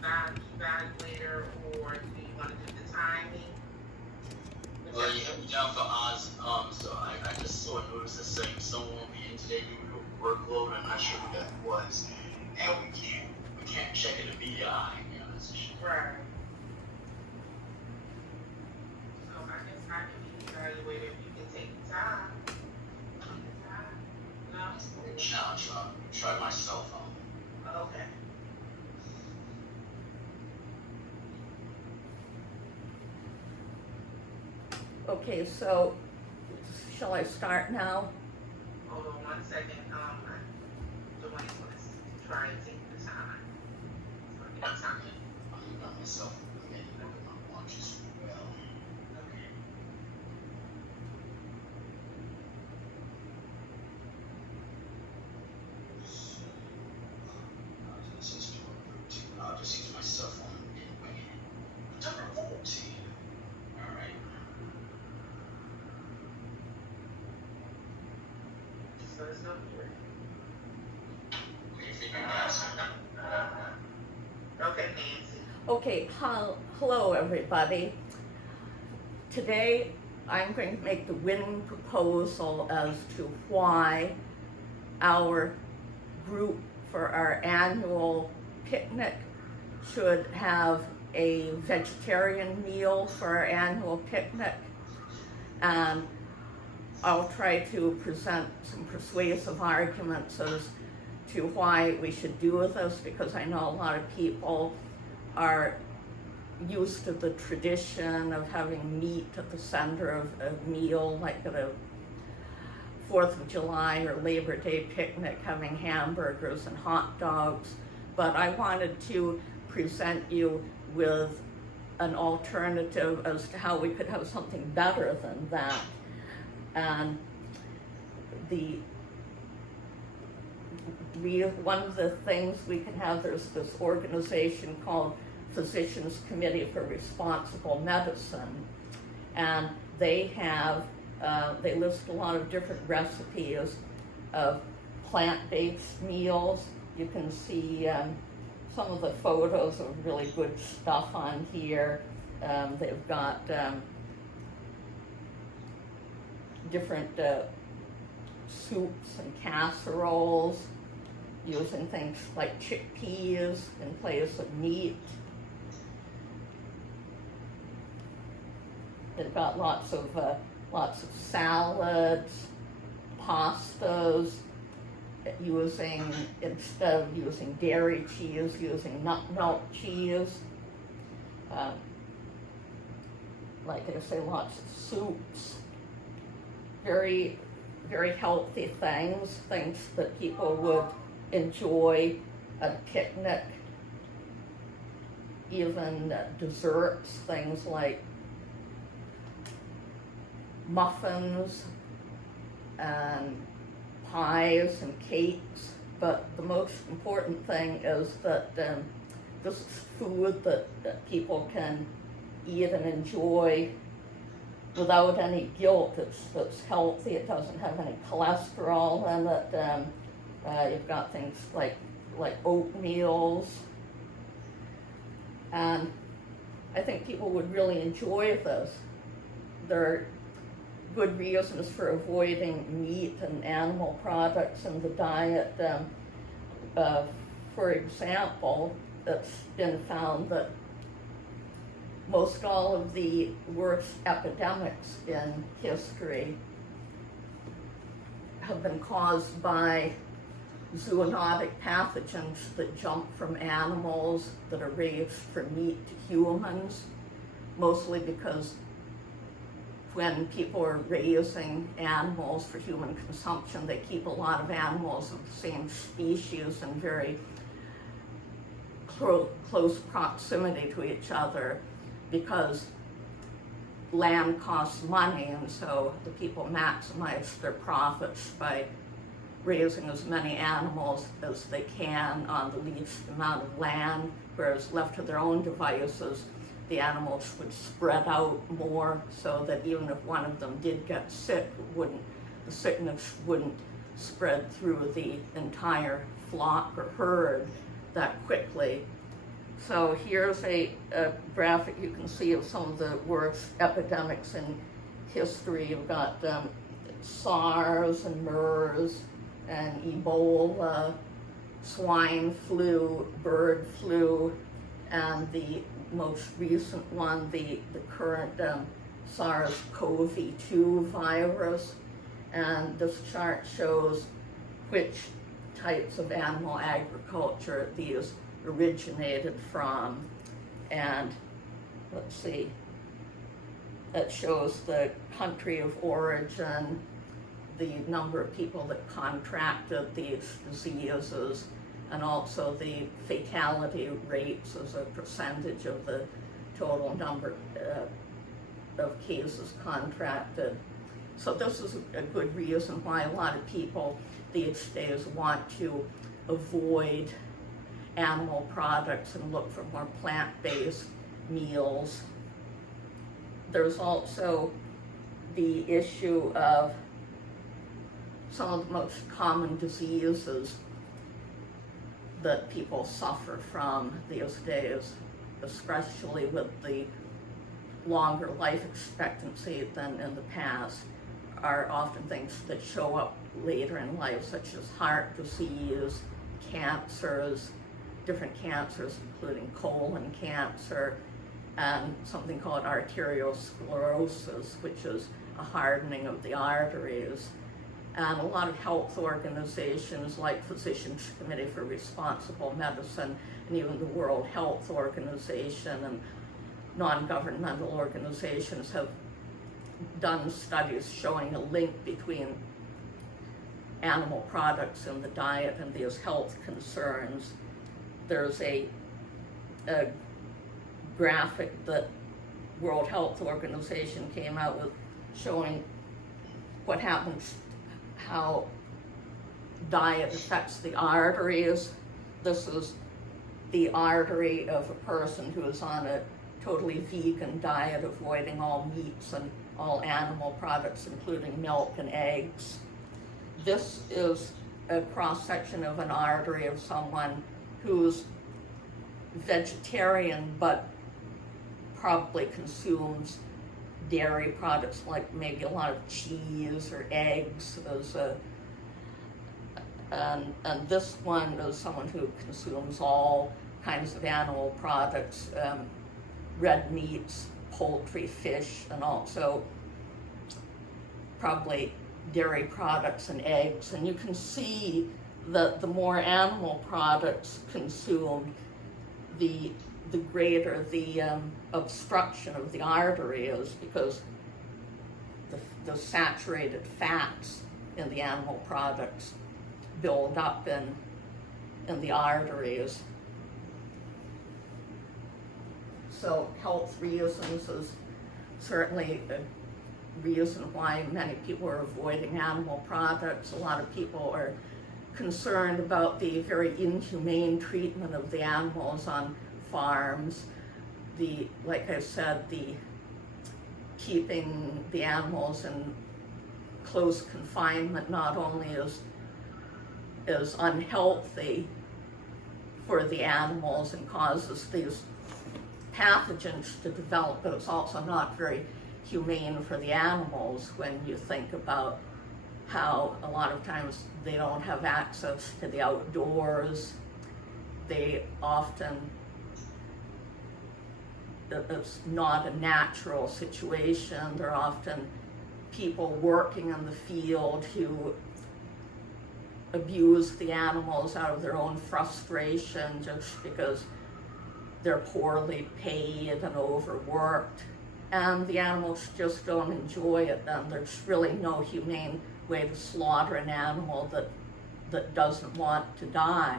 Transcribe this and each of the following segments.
evaluator, or do you want to do the timing? Well, you hit me down for odds, so I just saw a notice that saying someone will be in today due to a workload. I'm not sure who that was, and we can't check it immediately. You know, that's a shame. Right. So I guess I can be the evaluator if you can take the time. No? Try my cell phone. Okay. Okay, so shall I start now? Hold on 1 second. Dwayne was trying to take the time. So get time. I'll leave on myself. Okay, look at my watch as well. Okay. This is 12:13. I'll just use my cell phone anyway. Number 14. All right. So it's not here. What do you think, guys? Okay, Nancy. Okay, hello everybody. Today I'm going to make the winning proposal as to why our group for our annual picnic should have a vegetarian meal for our annual picnic. And I'll try to present some persuasive arguments as to why we should do this, because I know a lot of people are used to the tradition of having meat at the center of a meal, like at a 4th of July or Labor Day picnic, having hamburgers and hot dogs. But I wanted to present you with an alternative as to how we could have something better than that. And one of the things we can have, there's this organization called Physicians Committee for Responsible Medicine, and they have, they list a lot of different recipes of plant-based meals. You can see some of the photos of really good stuff on here. They've got different soups and casseroles using things like chickpeas in place of meat. They've got lots of salads, pastas, using, instead of using dairy cheese, using nut milk cheese. Like I say, lots of soups. Very, very healthy things that people would enjoy at a picnic. Even desserts, things like muffins and pies and cakes. But the most important thing is that this is food that people can eat and enjoy without any guilt. It's healthy, it doesn't have any cholesterol in it. You've got things like oatmeals. And I think people would really enjoy this. There are good reasons for avoiding meat and animal products in the diet. For example, it's been found that most all of the worst epidemics in history have been caused by zoonotic pathogens that jump from animals that are raised for meat to humans, mostly because when people are raising animals for human consumption, they keep a lot of animals of the same species in very close proximity to each other, because land costs money, and so the people maximize their profits by raising as many animals as they can on the least amount of land, whereas left to their own devices, the animals would spread out more, so that even if one of them did get sick, the sickness wouldn't spread through the entire flock or herd that quickly. So here's a graphic you can see of some of the worst epidemics in history. You've got SARS and MERS and Ebola, swine flu, bird flu, and the most recent one, the current SARS-CoV-2 virus. And this chart shows which types of animal agriculture these originated from. And let's see, that shows the country of origin, the number of people that contracted these diseases, and also the fatality rates as a percentage of the total number of cases contracted. So this is a good reason why a lot of people these days want to avoid animal products and look for more plant-based meals. There's also the issue of some of the most common diseases that people suffer from these days, especially with the longer life expectancy than in the past, are often things that show up later in life, such as heart disease, cancers, different cancers, including colon cancer, and something called arteriosclerosis, which is a hardening of the arteries. And a lot of health organizations like Physicians Committee for Responsible Medicine and even the World Health Organization and non-governmental organizations have done studies showing a link between animal products in the diet and these health concerns. There's a graphic that World Health Organization came out with showing what happens, how diet affects the arteries. This is the artery of a person who is on a totally vegan diet, avoiding all meats and all animal products, including milk and eggs. This is a cross-section of an artery of someone who's vegetarian but probably consumes dairy products like maybe a lot of cheese or eggs as and this one is someone who consumes all kinds of animal products, red meats, poultry, fish, and also probably dairy products and eggs. And you can see that the more animal products consumed, the greater the obstruction of the artery is, because the saturated fats in the animal products build up in the arteries. So health reasons is certainly a reason why many people are avoiding animal products. A lot of people are concerned about the very inhumane treatment of the animals on farms. Like I said, the keeping the animals in close confinement not only is unhealthy for the animals and causes these pathogens to develop, but it's also not very humane for the animals when you think about how a lot of times they don't have access to the outdoors. They often, it's not a natural situation. There are often people working in the field who abuse the animals out of their own frustration just because they're poorly paid and overworked, and the animals just don't enjoy it. And there's really no humane way to slaughter an animal that doesn't want to die.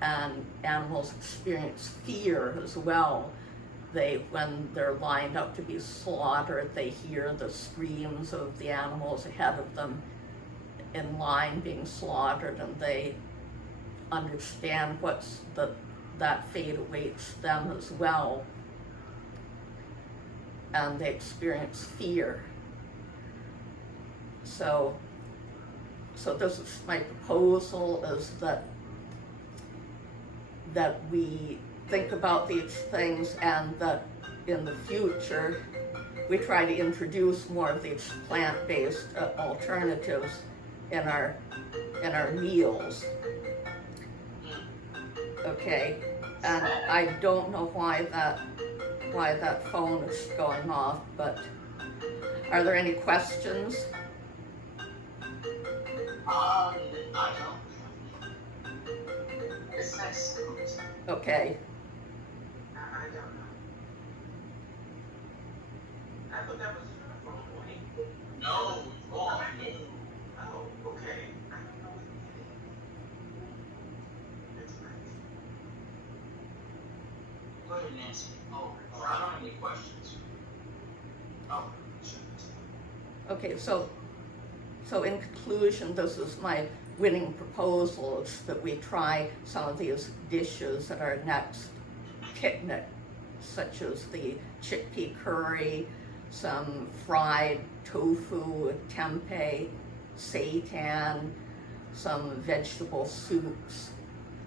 And animals experience fear as well. When they're lined up to be slaughtered, they hear the screams of the animals ahead of them in line being slaughtered, and they understand that fate awaits them as well, and they experience fear. So this is my proposal, is that we think about these things, and that in the future we try to introduce more of these plant-based alternatives in our meals. Okay, and I don't know why that phone is going off, but are there any questions? I don't. It's next. Okay. I don't know. I thought that was your phone, boy. No, oh, no. Oh, okay. I don't know what it is. That's nice. Go ahead, Nancy. Oh, I don't have any questions. Oh, sure. Okay, so in conclusion, this is my winning proposal, is that we try some of these dishes at our next picnic, such as the chickpea curry, some fried tofu, tempeh, seitan, some vegetable soups,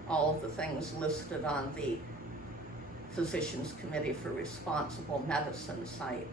all of the things listed on the Physicians Committee for Responsible Medicine site.